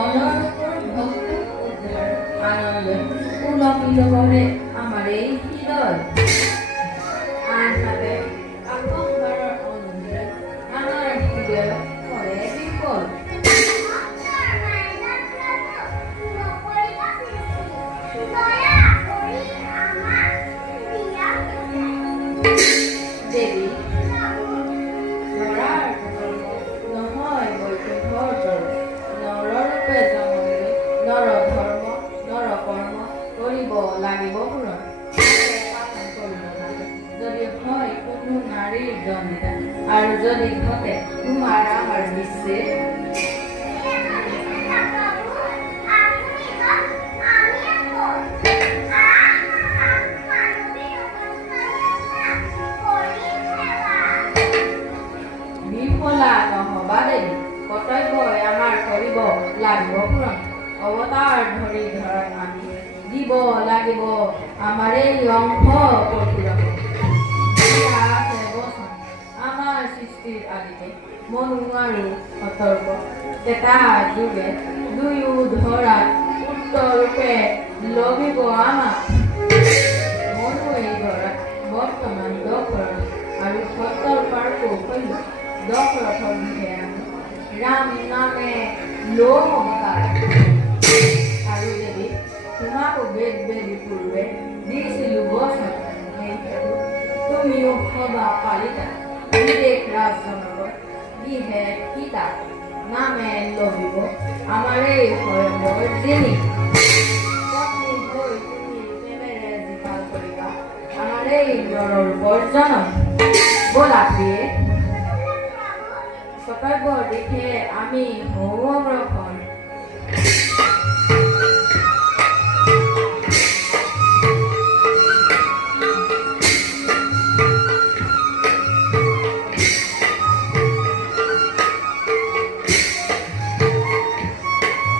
নয়নপুর ভক্ত উদ্ধার আনন্দে পুলকিত করে আমার এই হৃদয়। আনহাতে আকাঙ্ক্ষার অনন্দে আমার হৃদয় করে বিকল। দেবী ধরার নহয় বৈকুণ্ঠৰ নৰৰূপে জন্মলৈ নৰ ধৰ্ম নৰ কৰ্ম কৰিব লাগিব পূৰণ। যদি হয় কোনো নাৰীৰ জন্ম আৰু যদি ঘটে তোমাৰ আমাৰ বিচ্ছেদ, বিফলা নহবা দেৱী কৰ্তব্যই আমাৰ কৰিব লাগিব পূৰণ। অৱতাৰ ধৰি ধৰাত আমি দিব লাগিব আমাৰ এই অংশ পূৰণ। আমাৰ সৃষ্টিৰ আদিতে মনু আৰু সতৰ্ক এটা যুগে দুয়ো ধৰাত উত্তৰূপে লভিব আমাক। মনু এই ধৰাত বৰ্তমান দশৰথ আৰু সতৰ্কৰ কৌশল্য দশৰথৰ ৰাম নামে লোমকাৰ আৰু দেৱী তোমাকো বেদ বেদী পূৰ্বে দিছিলো বচন। এই হেতু তুমিও সদা পালিতা বিদেশ ৰাজজনক দিহে পিতা নামে লভিব আমাৰ এই ভয়ংকৰ যিনি। পত্নী হৈ তুমি প্ৰেমেৰে জীপাল কৰিবা আমাৰ এই নৰৰূপৰ জনম। ব'লা প্ৰিয়ে কৰ্তব্যৰ দিশে আমি হওঁ অগ্ৰসৰ।